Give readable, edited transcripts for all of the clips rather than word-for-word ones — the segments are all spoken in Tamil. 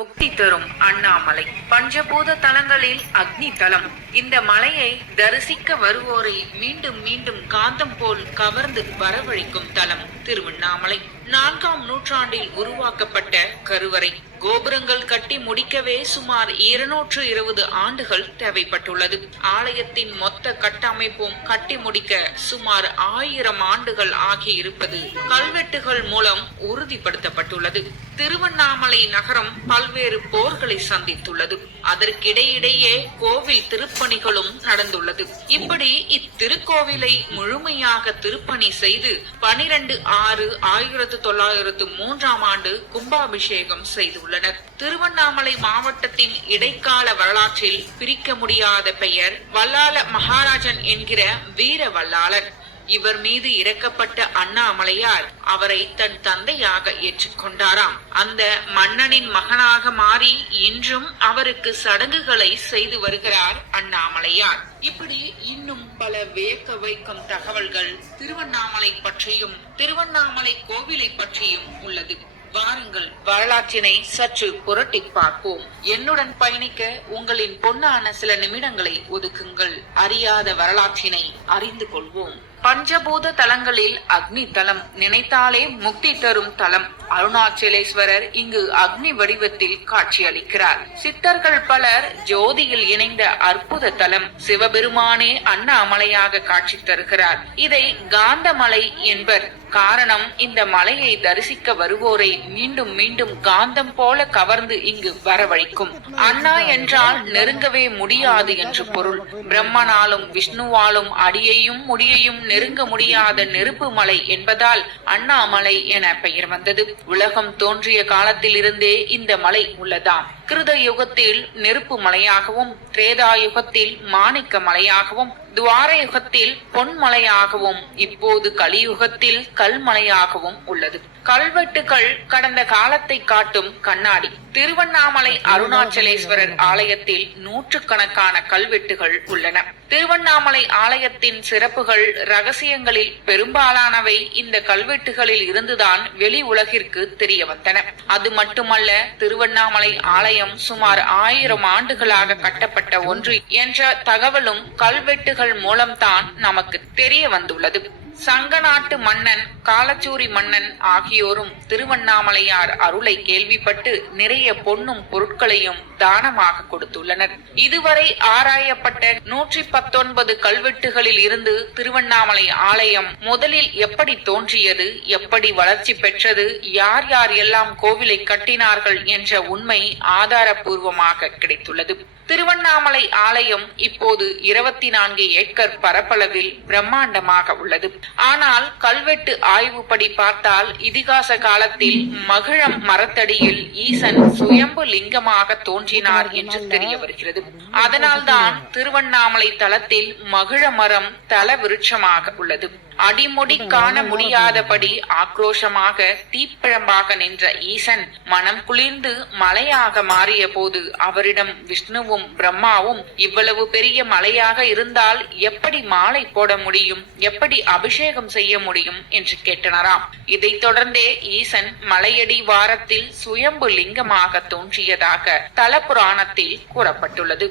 முக்தி தரும் அண்ணாமலை பஞ்சபூத தலங்களில் அக்னி தலம். இந்த மலையை தரிசிக்க வருவோரை மீண்டும் மீண்டும் காந்தம் போல் கவர்ந்து வரவழைக்கும் தலம் திருவண்ணாமலை. 4ஆம் நூற்றாண்டில் உருவாக்கப்பட்ட கருவறை. கோபுரங்கள் கட்டி முடிக்கவே சுமார் 220 ஆண்டுகள் தேவைப்பட்டுள்ளது. ஆலயத்தின் மொத்த கட்டமைப்பும் கட்டி முடிக்க சுமார் 1000 ஆண்டுகள் ஆகி இருப்பது கல்வெட்டுகள் மூலம் உறுதிப்படுத்தப்பட்டுள்ளது. திருவண்ணாமலை நகரம் பல்வேறு போர்களை சந்தித்துள்ளது. அதற்கிடையிடையே கோவில் திருப்பணிகளும் நடந்துள்ளது. இப்படி இத்திருக்கோவிலை முழுமையாக திருப்பணி செய்து 12/6/1903ஆம் ஆண்டு கும்பாபிஷேகம் செய்துள்ளனர். திருவண்ணாமலை மாவட்டத்தின் இடைக்கால வரலாற்றில் பிரிக்க முடியாத பெயர் வல்லாள மகாராஜன் என்கிற வீர வல்லாளர். இவர் மீது இறக்கப்பட்ட அண்ணாமலையார் அவரை தன் தந்தையாக ஏற்றுக்கொண்டாராம். அந்த மன்னனின் மகனாக மாறி இன்றும் அவருக்கு சடங்குகளை செய்து வருகிறார் அண்ணாமலையார். இப்படி இன்னும் பல வியக்க வைக்கும் தகவல்கள் திருவண்ணாமலை பற்றியும் திருவண்ணாமலை கோவிலை பற்றியும் உள்ளது. வாருங்கள், வரலாற்றினை சற்று புரட்டி பார்ப்போம். என்னுடன் பயணிக்க உங்களின் பொன்னான சில நிமிடங்களை ஒதுக்குங்கள். அறியாத வரலாற்றினை அறிந்து கொள்வோம். பஞ்சபூத தலங்களில் அக்னி தலம். நினைத்தாலே முக்தி தரும் தலம். அருணாச்சலேஸ்வரர் இங்கு அக்னி வடிவத்தில் காட்சியளிக்கிறார். சித்தர்கள் பலர் ஜோதியில் இணைந்த அற்புத தலம். சிவபெருமானே அண்ணாமலையாக காட்சி தருகிறார். இதை காந்தமலை என்பர். காரணம், இந்த மலையை தரிசிக்க வருவோரை மீண்டும் மீண்டும் காந்தம் போல கவர்ந்து இங்கு வரவழைக்கும். அண்ணா என்றால் நெருங்கவே முடியாது என்று பொருள். பிரம்மனாலும் விஷ்ணுவாலும் அடியையும் முடியையும் நெருங்க முடியாத நெருப்பு மலை என்பதால் அண்ணாமலை என பெயர் வந்தது. உலகம் தோன்றிய காலத்தில் இருந்தே இந்த மலை உள்ளதாம். கிருத யுகத்தில் நெருப்பு மலையாகவும், திரேதா யுகத்தில் மாணிக்க மலையாகவும், துவார யுகத்தில் பொன்மலையாகவும், இப்போது கலியுகத்தில் கல்மலையாகவும் உள்ளது. கல்வெட்டுகள் கடந்த காலத்தை காட்டும் கண்ணாடி. திருவண்ணாமலை அருணாச்சலேஸ்வரர் ஆலயத்தில் நூற்றுக்கணக்கான கல்வெட்டுகள் உள்ளன. திருவண்ணாமலை ஆலயத்தின் சிறப்புகள், ரகசியங்களில் பெரும்பாலானவை இந்த கல்வெட்டுகளில் இருந்துதான் வெளி உலகிற்கு தெரிய வந்தன. அது மட்டுமல்ல, திருவண்ணாமலை ஆலயம் சுமார் 1000 ஆண்டுகளாக கட்டப்பட்ட ஒன்று என்ற தகவலும் கல்வெட்டுகள் மூலம்தான் நமக்கு தெரிய வந்துள்ளது. சங்க நாட்டு மன்னன், காலச்சூரி மன்னன் ஆகியோரும் திருவண்ணாமலையார் அருளை கேள்விப்பட்டு நிறைய பொன்னும் பொருட்களையும் தானமாக கொடுத்துள்ளனர். இதுவரை ஆராயப்பட்ட 119 கல்வெட்டுகளில் இருந்து திருவண்ணாமலை ஆலயம் முதலில் எப்படி தோன்றியது, எப்படி வளர்ச்சி பெற்றது, யார் யார் எல்லாம் கோவிலை கட்டினார்கள் என்ற உண்மை ஆதாரபூர்வமாக கிடைத்துள்ளது. திருவண்ணாமலை ஆலயம் இப்போது 24 ஏக்கர் பரப்பளவில் பிரம்மாண்டமாக உள்ளது. ஆனால் கல்வெட்டு ஆய்வுப்படி பார்த்தால் இதிகாச காலத்தில் மகிழம் மரத்தடியில் ஈசன் சுயம்பு லிங்கமாக தோன்றினார் என்று தெரிய வருகிறது. அதனால்தான் திருவண்ணாமலை தலத்தில் மகிழ மரம் தல விருட்சமாக உள்ளது. அடிமுடி காண முடியாதபடி ஆக்ரோஷமாக தீப்பிழம்பாக நின்ற ஈசன் மனம் குளிர்ந்து மலையாக மாறிய போது அவரிடம் விஷ்ணுவும் பிரம்மாவும், இவ்வளவு பெரிய மலையாக இருந்தால் எப்படி மாலை போட முடியும், எப்படி அபிஷேகம் செய்ய முடியும் என்று கேட்டனராம். இதைத் தொடர்ந்தே ஈசன் மலையடி வாரத்தில் சுயம்பு லிங்கமாக தோன்றியதாக தல புராணத்தில் கூறப்பட்டுள்ளது.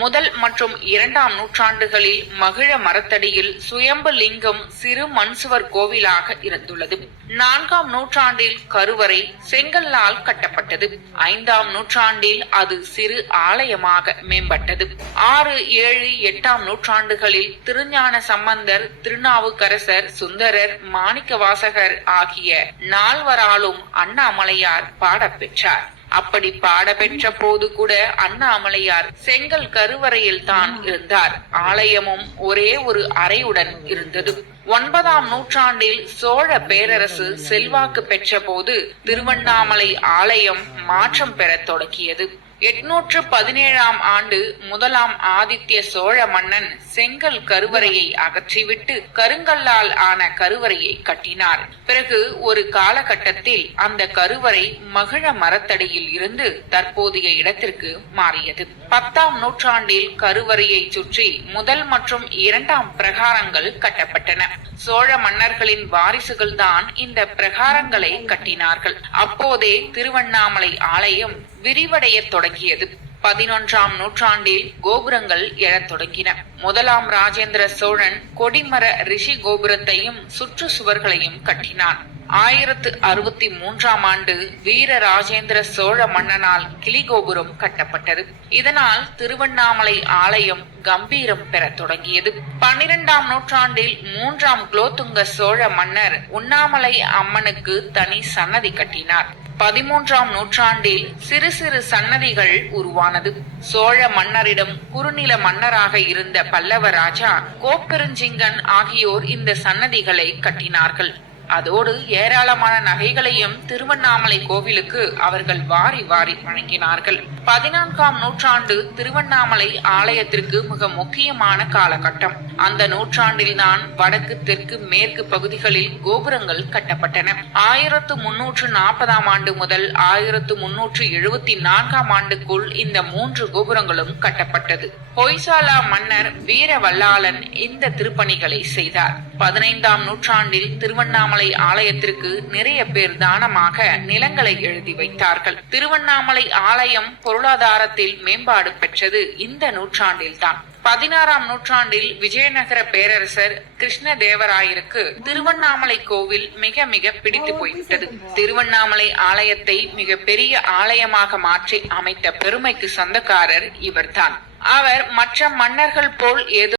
முதல் மற்றும் 2ஆம் நூற்றாண்டுகளில் மகிழ மரத்தடியில் சுயம்பு லிங்கம் சிறு மண்சுவர் கோவிலாக இருந்துள்ளது. 4ஆம் நூற்றாண்டில் கருவறை செங்கல்லால் கட்டப்பட்டது. 5ஆம் நூற்றாண்டில் அது சிறு ஆலயமாக மேம்பட்டது. 6, 7, 8ஆம் நூற்றாண்டுகளில் திருஞான சம்பந்தர், திருநாவுக்கரசர், சுந்தரர், மாணிக்கவாசகர் ஆகிய 4வராலும் அண்ணாமலையார் பாடப்பெற்றார். அப்படி பாடப்பெற்ற போது கூட அண்ணாமலையார் செங்கல் கருவறையில் தான் இருந்தார். ஆலயமும் ஒரே ஒரு அறையுடன் இருந்தது. 9ஆம் நூற்றாண்டில் சோழ பேரரசு செல்வாக்கு பெற்ற போது திருவண்ணாமலை ஆலயம் மாற்றம் பெற தொடங்கியது. 817ஆம் ஆண்டு முதலாம் ஆதித்ய சோழ மன்னன் செங்கல் கருவறையை அகற்றிவிட்டு கருங்கல்லால் ஆன கருவறையை கட்டினார். பிறகு ஒரு காலகட்டத்தில் அந்த கருவறை மகிழ மரத்தடியில் இருந்து தற்போதைய இடத்திற்கு மாறியது. 10ஆம் நூற்றாண்டில் கருவறையை சுற்றி முதல் மற்றும் 2ஆம் பிரகாரங்கள் கட்டப்பட்டன. சோழ மன்னர்களின் வாரிசுகள் தான் இந்த பிரகாரங்களை கட்டினார்கள். அப்போதே திருவண்ணாமலை ஆலயம் விரிவடைய தொடங்கியது. 11ஆம் நூற்றாண்டில் கோபுரங்கள் எழத் தொடங்கின. முதலாம் ராஜேந்திர சோழன் கொடிமர ரிஷி கோபுரத்தையும் சுற்று சுவர்களையும் கட்டினான். 1063ஆம் ஆண்டு வீர ராஜேந்திர சோழ மன்னனால் கிளிகோபுரம் கட்டப்பட்டது. இதனால் திருவண்ணாமலை ஆலயம் கம்பீரம் பெற தொடங்கியது. 12ஆம் நூற்றாண்டில் 3ஆம் குலோத்துங்க சோழ மன்னர் உண்ணாமலை அம்மனுக்கு தனி சன்னதி கட்டினார். 13ஆம் நூற்றாண்டில் சிறு சிறு சன்னதிகள் உருவானது. சோழ மன்னரிடம் குறுநில மன்னராக இருந்த பல்லவ ராஜா கோப்பெருஞ்சிங்கன் ஆகியோர் இந்த சன்னதிகளை கட்டினார்கள். அதோடு ஏராளமான நகைகளையும் திருவண்ணாமலை கோவிலுக்கு அவர்கள் வாரி வாரி வழங்கினார்கள். 14ஆம் நூற்றாண்டு திருவண்ணாமலை ஆலயத்திற்கு மிக முக்கியமான காலகட்டம். அந்த நூற்றாண்டில்தான் வடக்கு தெற்கு மேற்கு பகுதிகளில் கோபுரங்கள் கட்டப்பட்டன. 1340ஆம் ஆண்டு முதல் 1374ஆம் ஆண்டுக்குள் இந்த 3 கோபுரங்களும் கட்டப்பட்டது. ஹொய்சாலா மன்னர் வீரவல்லாளன் இந்த திருப்பணிகளை செய்தார். 15ஆம் நூற்றாண்டில் திருவண்ணாமலை ஆலயத்திற்கு நிறைய பேர் தானமாக நிலங்களை எழுதி வைத்தார்கள். திருவண்ணாமலை ஆலயம் பொருளாதாரத்தில் மேம்பாடு பெற்றது இந்த நூற்றாண்டில்தான். 16ஆம் நூற்றாண்டில் விஜயநகர பேரரசர் கிருஷ்ணதேவராயருக்கு திருவண்ணாமலை கோவில் மிக மிக பிடித்து போய்விட்டது. திருவண்ணாமலை ஆலயத்தை மிக பெரிய ஆலயமாக மாற்றி அமைத்த பெருமைக்கு சொந்தக்காரர் இவர்தான். அவர் மற்ற மன்னர்கள் போல் ஏதோ